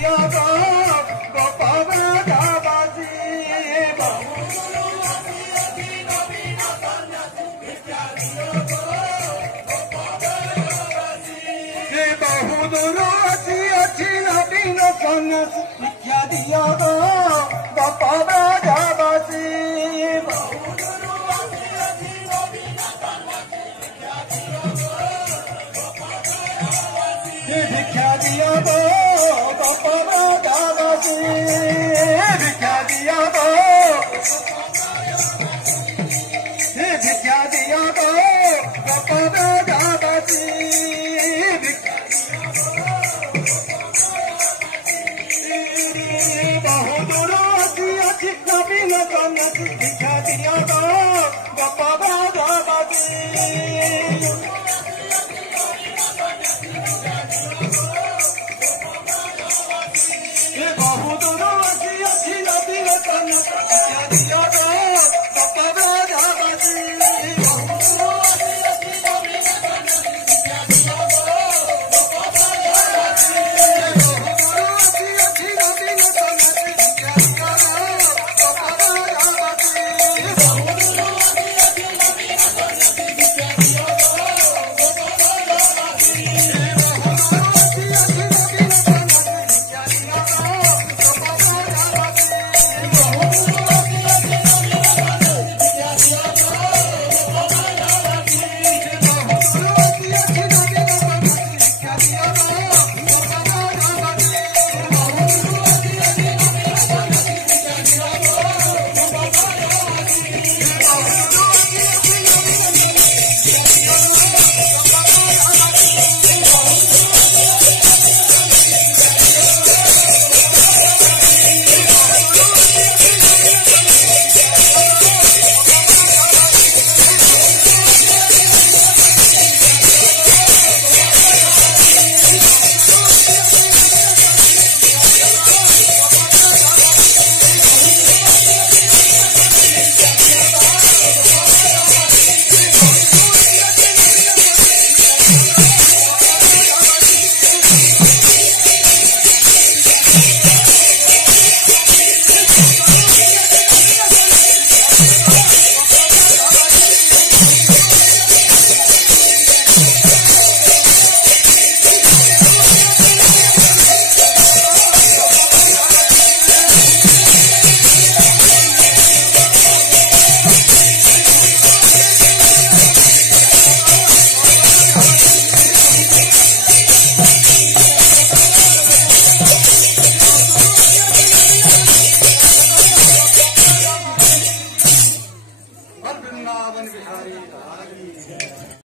दिया गो गोपाल बाबाजी बहुदूर अच्छी अच्छी नवीन सन्यास शिक्षा दिया गो गोपाल बाबाजी भिक्षा दिया गो गोपाल बाबाजी भिक्षा दिया गो भिक्षा दिया गो गोपाल बाबाजी बहुदूर अच्छी अच्छी नवीन सन्यास शिक्षा दिया गो गोपाल बाबाजी बहुदूर अच्छी अच्छी नवीन सन्यास शिक्षा दिया गो गोपाल बाबाजी वृंदावन बिहारी